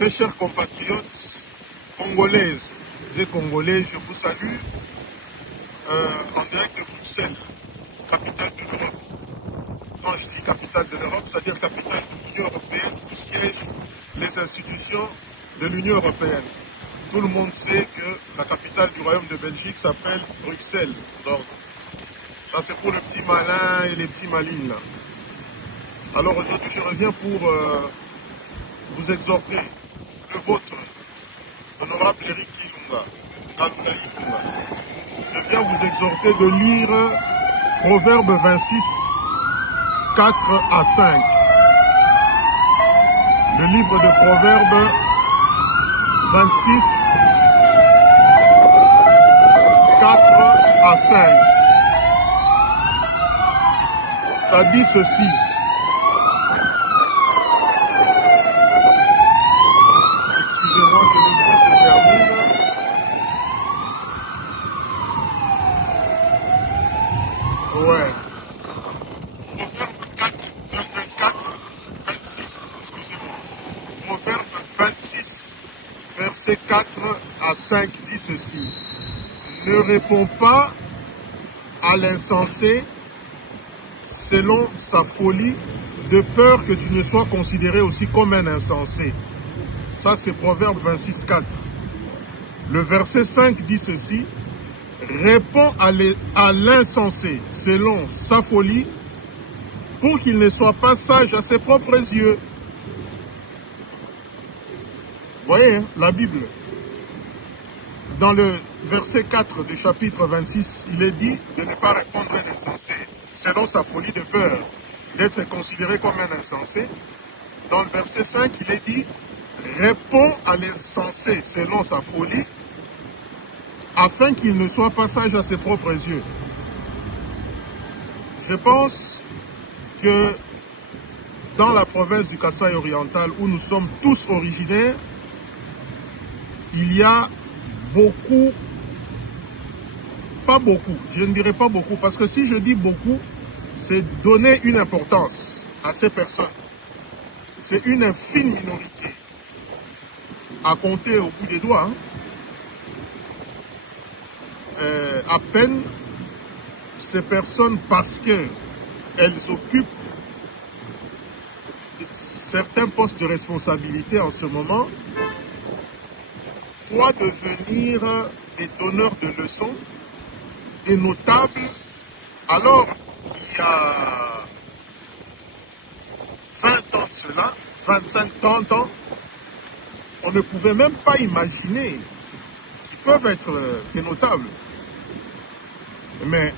Très chers compatriotes, congolaises et congolais, je vous salue en direct de Bruxelles, capitale de l'Europe. Quand je dis capitale de l'Europe, c'est-à-dire capitale de l'Union européenne où siègent les institutions de l'Union européenne. Tout le monde sait que la capitale du Royaume de Belgique s'appelle Bruxelles. Donc, ça c'est pour les petits malins et les petits malines là. Alors aujourd'hui, je reviens pour vous exhorter, le vôtre, honorable Eric Kilunga, Kalunga Ikunga. Je viens vous exhorter de lire Proverbe 26, 4 à 5. Le livre de Proverbe 26, 4 à 5. Ça dit ceci. Excusez-moi que le bruit se termine. Ouais. Proverbe 4, 24, 26, excusez-moi. Proverbe 26, verset 4 à 5 dit ceci. Ne réponds pas à l'insensé selon sa folie, de peur que tu ne sois considéré aussi comme un insensé. Ça, c'est Proverbe 26, 4. Le verset 5 dit ceci. Réponds à l'insensé selon sa folie, pour qu'il ne soit pas sage à ses propres yeux. Vous voyez, hein, la Bible. Dans le verset 4 du chapitre 26, il est dit de ne pas répondre à l'insensé selon sa folie, de peur d'être considéré comme un insensé. Dans le verset 5, il est dit réponds à l'insensé selon sa folie, afin qu'il ne soit pas sage à ses propres yeux. Je pense que dans la province du Kasaï oriental, où nous sommes tous originaires, il y a beaucoup, pas beaucoup, je ne dirais pas beaucoup, parce que si je dis beaucoup, c'est donner une importance à ces personnes. C'est une infime minorité, à compter au bout des doigts. Hein. À peine ces personnes, parce qu'elles occupent certains postes de responsabilité en ce moment, croient devenir des donneurs de leçons, des notables, alors qu'il y a 20 ans de cela, 25, 30 ans, on ne pouvait même pas imaginer qu'ils peuvent être des notables. Mais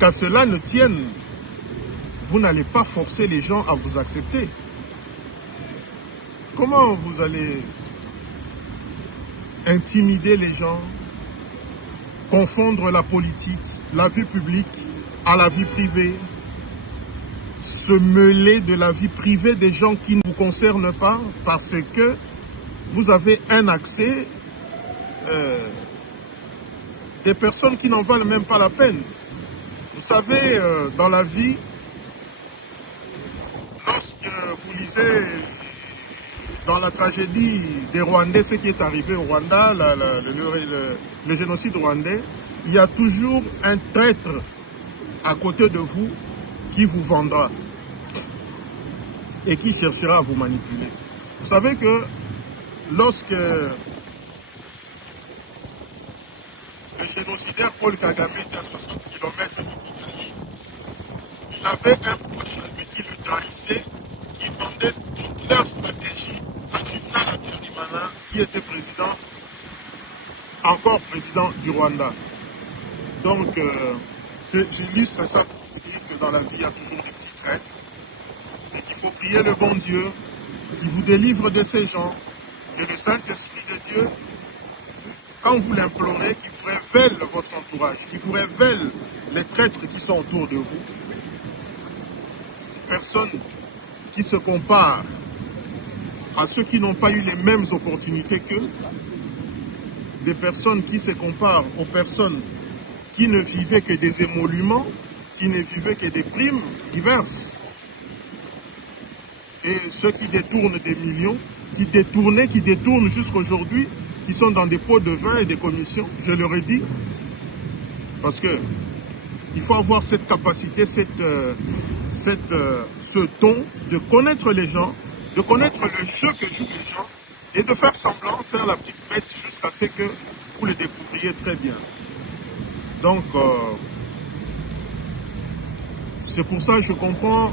qu'à cela ne tienne, vous n'allez pas forcer les gens à vous accepter. Comment vous allez intimider les gens, confondre la politique, la vie publique à la vie privée, se mêler de la vie privée des gens qui ne vous concernent pas parce que vous avez un accès des personnes qui n'en valent même pas la peine. Vous savez, dans la vie, lorsque vous lisez dans la tragédie des Rwandais, ce qui est arrivé au Rwanda, le génocide rwandais, il y a toujours un traître à côté de vous qui vous vendra et qui cherchera à vous manipuler. Vous savez que lorsque le génocidaire Paul Kagame était à 60 km de Kigali, il avait un proche à lui qui le trahissait, qui vendait toute leur stratégie à Juvenal Habyarimana, qui était président, encore président du Rwanda. Donc, j'illustre ça pour vous dire que dans la vie, il y a toujours des petits traîtres et qu'il faut prier le bon Dieu qui vous délivre de ces gens, que le Saint-Esprit de Dieu, quand vous l'implorez, qui vous révèle votre entourage, qui vous révèle les traîtres qui sont autour de vous. Personne qui se compare à ceux qui n'ont pas eu les mêmes opportunités qu'eux, des personnes qui se comparent aux personnes qui ne vivaient que des émoluments, qui ne vivaient que des primes diverses. Et ceux qui détournent des millions qui détournent jusqu'aujourd'hui, qui sont dans des pots de vin et des commissions, je leur ai dit, parce que il faut avoir cette capacité, ce don de connaître les gens, de connaître le jeu que jouent les gens et de faire semblant, faire la petite bête jusqu'à ce que vous le découvriez très bien. Donc, c'est pour ça que je comprends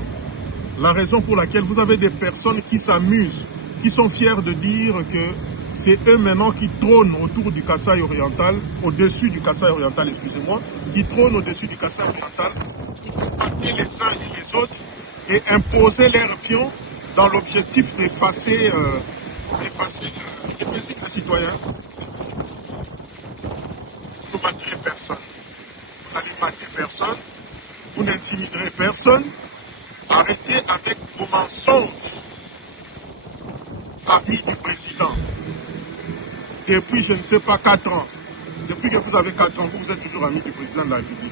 la raison pour laquelle vous avez des personnes qui s'amusent, qui sont fiers de dire que c'est eux maintenant qui trônent autour du Kasaï oriental, au-dessus du Kasaï oriental, excusez-moi, qui trônent au-dessus du Kasaï oriental pour battre les uns et les autres et imposer leurs pions dans l'objectif d'effacer les principes des citoyens. Vous ne battrez personne, vous n'allez mater personne, vous n'intimiderez personne. Arrêtez avec vos mensonges, amis du président. Depuis, je ne sais pas, 4 ans, depuis que vous avez 4 ans, vous êtes toujours ami du président de la République.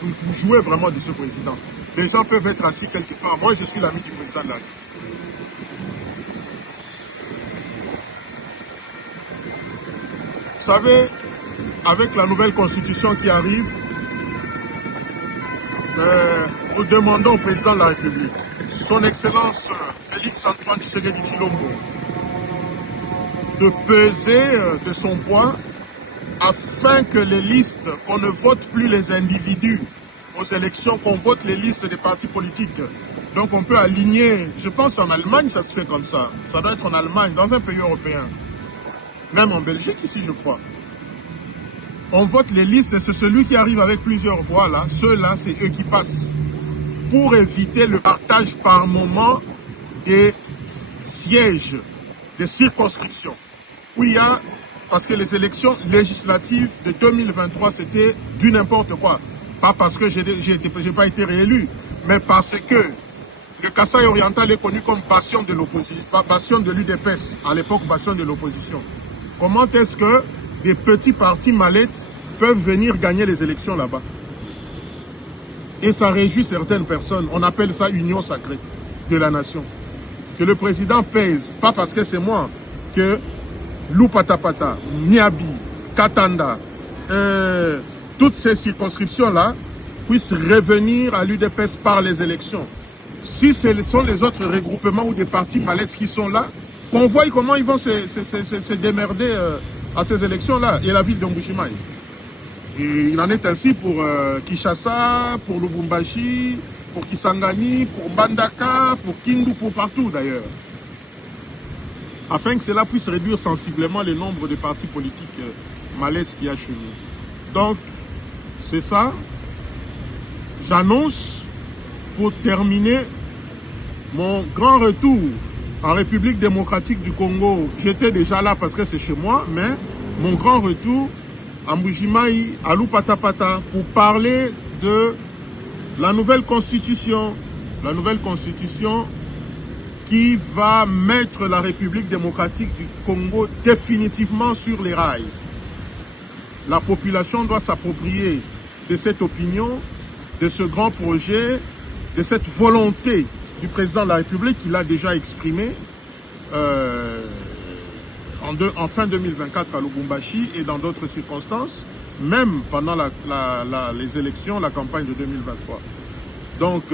Vous jouez vraiment de ce président. Les gens peuvent être assis quelque part. Moi, je suis l'ami du président de la République. Vous savez, avec la nouvelle constitution qui arrive, nous demandons au président de la République, son Excellence Félix Antoine Tshisekedi Tshilombo, de peser de son poids afin que les listes, qu'on ne vote plus les individus aux élections, qu'on vote les listes des partis politiques. Donc on peut aligner, je pense en Allemagne ça se fait comme ça, ça doit être en Allemagne, dans un pays européen, même en Belgique ici je crois. On vote les listes et c'est celui qui arrive avec plusieurs voix là, ceux-là c'est eux qui passent. Pour éviter le partage par moment des sièges, des circonscriptions. Où il y a, parce que les élections législatives de 2023 c'était du n'importe quoi. Pas parce que j'ai pas été réélu, mais parce que le Kasaï oriental est connu comme bastion de l'opposition, bastion de l'UDPS, à l'époque bastion de l'opposition. Comment est-ce que des petits partis mallettes peuvent venir gagner les élections là-bas? Et ça réjouit certaines personnes. On appelle ça union sacrée de la nation. Que le président pèse, pas parce que c'est moi, que Loupatapata, Niabi, Katanda, toutes ces circonscriptions-là puissent revenir à l'UDPS par les élections. Si ce sont les autres regroupements ou des partis mallettes qui sont là, qu'on voit comment ils vont se démerder à ces élections-là. Et la ville d'Ombushimai. Et il en est ainsi pour Kinshasa, pour Lubumbashi, pour Kisangani, pour Mbandaka, pour Kindu, pour partout d'ailleurs. Afin que cela puisse réduire sensiblement le nombre de partis politiques mallettes qu'il y a chez nous. Donc, c'est ça. J'annonce, pour terminer, mon grand retour en République démocratique du Congo. J'étais déjà là parce que c'est chez moi, mais mon grand retour à Mbujimayi, à Loupatapata, pour parler de la nouvelle constitution qui va mettre la République démocratique du Congo définitivement sur les rails. La population doit s'approprier de cette opinion, de ce grand projet, de cette volonté du président de la République qu'il a déjà exprimé en fin 2024 à Lubumbashi et dans d'autres circonstances, même pendant les élections, la campagne de 2023. Donc,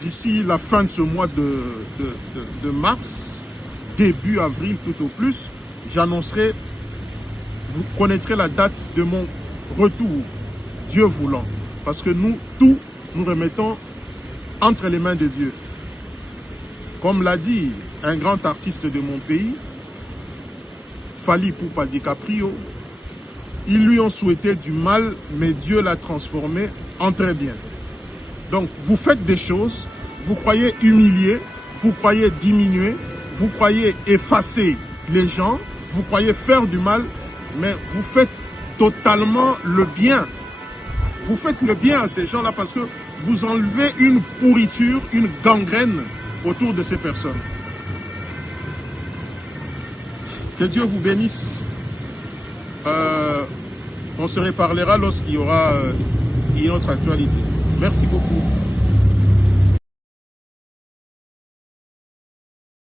d'ici la fin de ce mois de mars, début avril tout au plus, j'annoncerai, vous connaîtrez la date de mon retour, Dieu voulant. Parce que nous remettons entre les mains de Dieu. Comme l'a dit un grand artiste de mon pays, Fally Ipupa DiCaprio, ils lui ont souhaité du mal, mais Dieu l'a transformé en très bien. Donc, vous faites des choses, vous croyez humilier, vous croyez diminuer, vous croyez effacer les gens, vous croyez faire du mal, mais vous faites totalement le bien. Vous faites le bien à ces gens-là parce que vous enlevez une pourriture, une gangrène autour de ces personnes. Que Dieu vous bénisse. On se reparlera lorsqu'il y aura une autre actualité. Merci beaucoup.